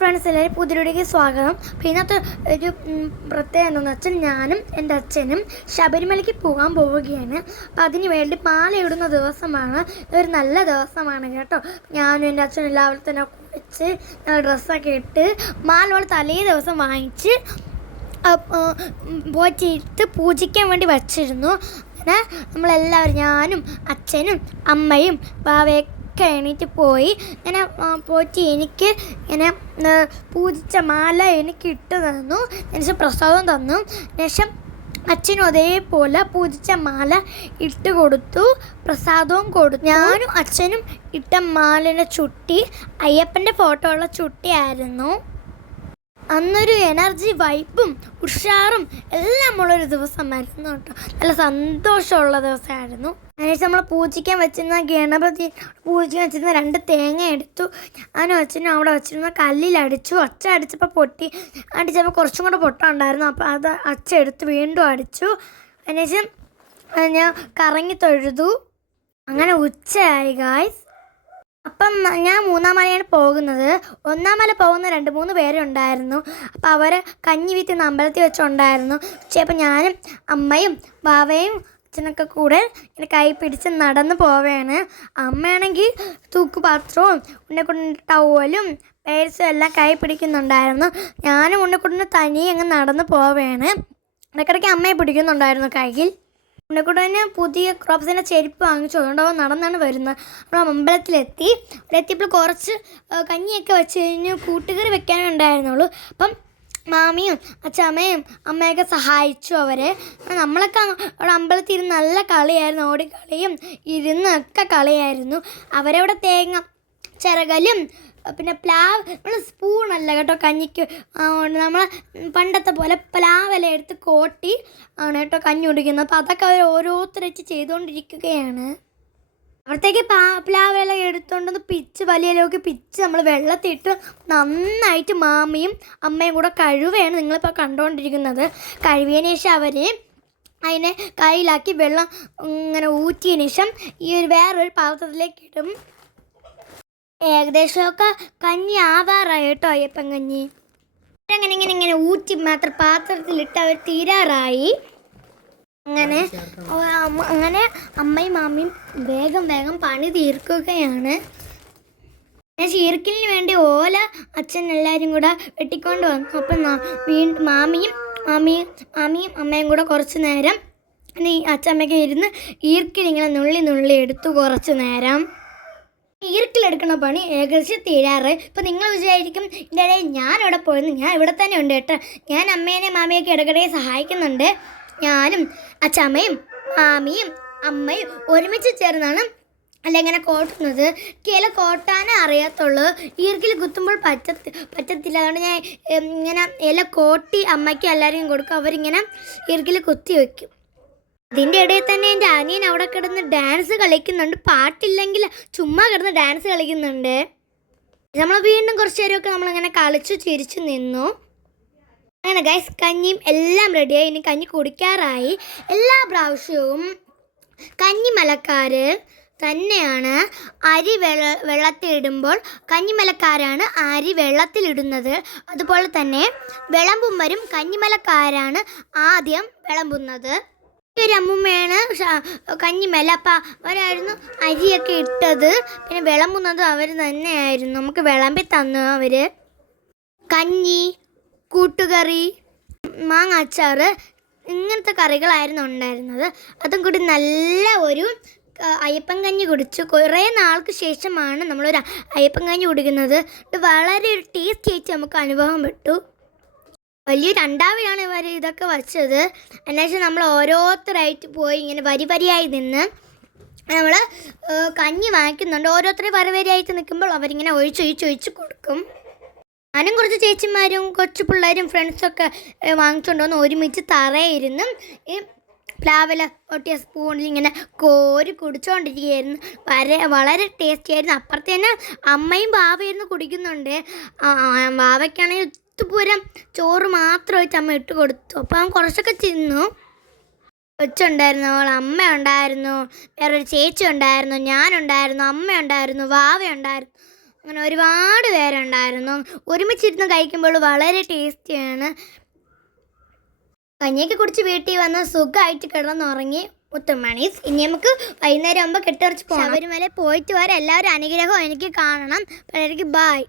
Friends എല്ലാവരും പുതിയയിലേക്ക് സ്വാഗതം. അപ്പോൾ ഇന്നത്തെ ഒരു പ്രത്യേകത എന്താണെന്ന് വെച്ചാൽ ഞാനും എന്റെ അച്ഛനും ശബരിമലയ്ക്ക് പോകാൻ പോവുകയാണ്. അപ്പം അതിന് വേണ്ടി പാലയിടുന്ന ദിവസമാണ്. ഇതൊരു നല്ല ദിവസമാണ് കേട്ടോ. ഞാനും എന്റെ അച്ഛനും എല്ലാവരും തന്നെ കുളിച്ച് ഡ്രസ്സൊക്കെ ഇട്ട് മാലോട് തലേ ദിവസം വാങ്ങിച്ച് പോയിട്ട് പൂജിക്കാൻ വേണ്ടി വച്ചിരുന്നു. അങ്ങനെ നമ്മളെല്ലാവരും ഞാനും അച്ഛനും അമ്മയും ബാവയൊക്കെ എണീറ്റ് പോയി. ഇങ്ങനെ പോയിട്ട് എനിക്ക് ഇങ്ങനെ പൂജിച്ച മാല എനിക്ക് ഇട്ട് തന്നു. എനിക്ക് പ്രസാദം തന്നു. ശേഷം അച്ഛനും അതേപോലെ പൂജിച്ച മാല ഇട്ട് കൊടുത്തു. പ്രസാദവും കൊടുത്തു. ഞാനും അച്ഛനും ഇട്ട മാലിന്റെ ചുട്ടി അയ്യപ്പന്റെ ഫോട്ടോ ഉള്ള ചുട്ടിയായിരുന്നു. അന്നൊരു എനർജി വൈബും ഉഷാറും എല്ലാം ഉള്ളൊരു ദിവസമായിരുന്നു കേട്ടോ. നല്ല സന്തോഷമുള്ള ദിവസമായിരുന്നു. അതിനുശേഷം നമ്മൾ പൂജിക്കാൻ വെച്ചിരുന്ന ഗണപതി പൂജിക്കാൻ വെച്ചിരുന്ന രണ്ട് തേങ്ങ എടുത്തു. ഞാനും അച്ഛനും അവിടെ വെച്ചിരുന്ന കല്ലിലടിച്ചു ഒച്ച അടിച്ചപ്പോൾ പൊട്ടി. അടിച്ചപ്പോൾ കുറച്ചും കൂടെ പൊട്ടുണ്ടായിരുന്നു അപ്പോൾ അത് അച്ഛ എടുത്ത് വീണ്ടും അടിച്ചു. അതിനുശേഷം ഞാൻ കറങ്ങി തൊഴുതു. അങ്ങനെ ഉച്ചയായി ഗായ്സ് അപ്പം ഞാൻ മൂന്നാം മലയാണ് പോകുന്നത്. ഒന്നാം മല പോകുന്ന രണ്ട് മൂന്ന് പേരുണ്ടായിരുന്നു. അപ്പോൾ അവർ കഞ്ഞി വീത്തി അമ്പലത്തിൽ വെച്ചുണ്ടായിരുന്നു. പക്ഷേ അപ്പോൾ ഞാനും അമ്മയും ബാവയും അച്ഛനൊക്കെ കൂടെ ഇങ്ങനെ കൈ പിടിച്ച് നടന്ന് പോവുകയാണ് അമ്മയാണെങ്കിൽ തൂക്കുപാത്രവും ഉണ്ണിക്കുട്ടിന്റെ ടവലും പേഴ്സും എല്ലാം കൈ പിടിക്കുന്നുണ്ടായിരുന്നു. ഞാനും ഉണ്ണിക്കുട്ടിന് തനിയെ അങ്ങ് നടന്ന് പോവുകയാണ് ഇടയ്ക്കിടയ്ക്ക് അമ്മയെ പിടിക്കുന്നുണ്ടായിരുന്നു കയ്യിൽ. ഉണ്ണിക്കുട്ടന് പുതിയ ക്രോപ്സിന്റെ ചെരുപ്പ് വാങ്ങിച്ചു കൊണ്ടവൻ നടന്നാണ് വരുന്നത്. അപ്പോൾ അമ്പലത്തിലെത്തി. അവിടെ എത്തിയപ്പോൾ കുറച്ച് കഞ്ഞിയൊക്കെ വെച്ച് കഴിഞ്ഞ് കൂട്ടുകറി വെക്കാനേ ഉണ്ടായിരുന്നുള്ളൂ അപ്പം മാമിയും അച്ഛമ്മയും അമ്മയൊക്കെ സഹായിച്ചു അവരെ. നമ്മളൊക്കെ അവിടെ അമ്പലത്തിൽ ഇരുന്ന് നല്ല കളിയായിരുന്നു. ഓടിക്കളിയും ഇരുന്നൊക്കെ കളിയായിരുന്നു. അവരവിടെ തേങ്ങ ചിറകലും പിന്നെ പ്ലാവ് നമ്മൾ സ്പൂണല്ല കേട്ടോ കഞ്ഞിക്ക് നമ്മൾ പണ്ടത്തെ പോലെ പ്ലാവല എടുത്ത് കോട്ടി ആണ് കേട്ടോ കഞ്ഞി കുടിക്കുന്നത്. അപ്പോൾ അതൊക്കെ അവർ ഓരോരുത്തർ വെച്ച് ചെയ്തുകൊണ്ടിരിക്കുകയാണ് അവിടത്തേക്ക് പാ പ്ലാവല എടുത്തുകൊണ്ടൊന്ന് പിച്ച് വലിയലൊക്കെ പിച്ച് നമ്മൾ വെള്ളത്തിട്ട് നന്നായിട്ട് മാമിയും അമ്മയും കൂടെ കഴുവയാണ് നിങ്ങളിപ്പോൾ കണ്ടുകൊണ്ടിരിക്കുന്നത് കഴുകിയതിന് ശേഷം അവർ അതിനെ കയ്യിലാക്കി വെള്ളം ഇങ്ങനെ ഊറ്റിയതിന് ശേഷം ഈ ഒരു വേറൊരു പാത്രത്തിലേക്ക് ഇടും. ഏകദേശമൊക്കെ കഞ്ഞി ആവാറായി കേട്ടോ അയ്യപ്പൻ കഞ്ഞി അങ്ങനെ ഇങ്ങനെ ഇങ്ങനെ ഊറ്റി മാത്രം പാത്രത്തിലിട്ട് അവർ തീരാറായി. അങ്ങനെ അങ്ങനെ അമ്മയും മാമിയും വേഗം വേഗം പണി തീർക്കുകയാണ്. ഞാൻ ചീർക്കലിന് വേണ്ടി ഓല അച്ഛൻ എല്ലാവരും കൂടെ വെട്ടിക്കൊണ്ട് വന്നു. അപ്പം വീണ്ടും മാമിയും മാമിയും മാമിയും അമ്മയും കൂടെ കുറച്ച് നേരം അച്ഛമ്മയ്ക്ക് ഇരുന്ന് ഈർക്കിലിങ്ങനെ നുള്ളി നുള്ളി എടുത്തു കുറച്ച് നേരം. ഈർക്കിലെടുക്കണ പണി ഏകദേശം തീരാറ്. ഇപ്പം നിങ്ങൾ വിചാരിക്കും ഇടയിൽ ഞാൻ ഇവിടെ പോയെന്ന് ഞാൻ ഇവിടെ തന്നെ ഉണ്ട് കേട്ടോ. ഞാൻ അമ്മേനെ മാമയൊക്കെ ഇടയ്ക്കിടെ സഹായിക്കുന്നുണ്ട്. ഞാനും അച്ഛമ്മയും മാമിയും അമ്മയും ഒരുമിച്ച് ചേർന്നാണ് അല്ല ഇങ്ങനെ കോട്ടുന്നത്. കില കോട്ടാനേ അറിയാത്തുള്ളൂ. ഈർക്കിൽ കുത്തുമ്പോൾ പറ്റത്തി പറ്റത്തില്ല. അതുകൊണ്ട് ഞാൻ ഇങ്ങനെ ഇല കോട്ടി അമ്മയ്ക്ക് എല്ലാവരെയും കൊടുക്കും. അവരിങ്ങനെ ഈർക്കിൽ കുത്തി വയ്ക്കും അതിന്റെ ഇടയിൽ തന്നെ എന്റെ അനിയൻ അവിടെ കിടന്ന് ഡാൻസ് കളിക്കുന്നുണ്ട്. പാട്ടില്ലെങ്കിൽ ചുമ്മാ കിടന്ന് ഡാൻസ് കളിക്കുന്നുണ്ട്. നമ്മൾ വീണ്ടും കുറച്ച് നേരമൊക്കെ നമ്മളിങ്ങനെ കളിച്ചു ചിരിച്ചു നിന്നു. അങ്ങനെ ഗൈസ് കഞ്ഞിയും എല്ലാം റെഡിയായി ഇനി കഞ്ഞി കുടിക്കാറായി. എല്ലാ പ്രാവശ്യവും കഞ്ഞിമലക്കാർ തന്നെയാണ് അരി വെള്ള വെള്ളത്തിലിടുമ്പോൾ കഞ്ഞിമലക്കാരാണ് അരി വെള്ളത്തിലിടുന്നത് അതുപോലെ തന്നെ വിളമ്പുമ്പരും കഞ്ഞിമലക്കാരാണ് ആദ്യം വിളമ്പുന്നത്. ഒരു അമ്മുമ്മയാണ് കഞ്ഞിമല അപ്പം അവരായിരുന്നു അരിയൊക്കെ ഇട്ടത്. പിന്നെ വിളമ്പുന്നത് അവർ തന്നെയായിരുന്നു. നമുക്ക് വിളമ്പി തന്നു അവർ കഞ്ഞി കൂട്ടുകറി മാങ്ങ അച്ചാറ് ഇങ്ങനത്തെ കറികളായിരുന്നു ഉണ്ടായിരുന്നത്. അതും കൂടി നല്ല ഒരു അയ്യപ്പൻ കഞ്ഞി കുടിച്ചു. കുറേ നാൾക്ക് ശേഷമാണ് നമ്മളൊരു അയ്യപ്പൻ കഞ്ഞി കുടിക്കുന്നത്. വളരെ ഒരു ടേസ്റ്റി ആയിട്ട് നമുക്ക് അനുഭവം പെട്ടു. വലിയൊരു അണ്ടാവിലാണ് ഇവർ ഇതൊക്കെ വച്ചത്. എന്നുവെച്ചാൽ നമ്മൾ ഓരോരുത്തരായിട്ട് പോയി ഇങ്ങനെ വരി വരിയായി നിന്ന് നമ്മൾ കഞ്ഞി വാങ്ങിക്കുന്നുണ്ട്. ഓരോരുത്തരെ വരി വരിയായിട്ട് നിൽക്കുമ്പോൾ അവരിങ്ങനെ ഒഴിച്ചൊഴിച്ച് ഒഴിച്ച് കൊടുക്കും. ഞാനും കുറച്ച് ചേച്ചിമാരും കൊച്ചു പിള്ളേരും ഫ്രണ്ട്സൊക്കെ വാങ്ങിച്ചുകൊണ്ടുവന്ന് വാങ്ങിച്ചുകൊണ്ട് വന്ന് ഒരുമിച്ച് തറയിരുന്ന് ഈ പ്ലാവില ഒട്ടിയ സ്പൂണിൽ ഇങ്ങനെ കോരി കുടിച്ചുകൊണ്ടിരിക്കുകയായിരുന്നു വളരെ വളരെ ടേസ്റ്റി ആയിരുന്നു. അപ്പുറത്ത് തന്നെ അമ്മയും ബാവയിരുന്നു കുടിക്കുന്നുണ്ട്. ആ, ആ, പൂരം ചോറ് വെച്ച് അമ്മ ഇട്ട് കൊടുത്തു. അപ്പോൾ അവൻ കുറച്ചൊക്കെ തിന്നു. കൊച്ചുണ്ടായിരുന്നു അവൾ അമ്മ ഉണ്ടായിരുന്നു വേറൊരു ചേച്ചി ഉണ്ടായിരുന്നു ഞാനുണ്ടായിരുന്നു അമ്മ ഉണ്ടായിരുന്നു വാവ ഉണ്ടായിരുന്നു. അങ്ങനെ ഒരുപാട് പേരുണ്ടായിരുന്നു. ഒരുമിച്ചിരുന്ന് കഴിക്കുമ്പോൾ വളരെ ടേസ്റ്റിയാണ്. കഞ്ഞിയൊക്കെ കുടിച്ച് വീട്ടിൽ വന്ന് സുഖമായിട്ട് കിടന്നുറങ്ങി. മുത്തുമണീസ് ഇനി നമുക്ക് വൈകുന്നേരം ആകുമ്പോൾ കെട്ടിറച്ച് പോകാം ശബരിമല പോയിട്ട് വരെ എല്ലാവരും അനുഗ്രഹവും എനിക്ക് കാണണം. പലർക്ക് ബായ്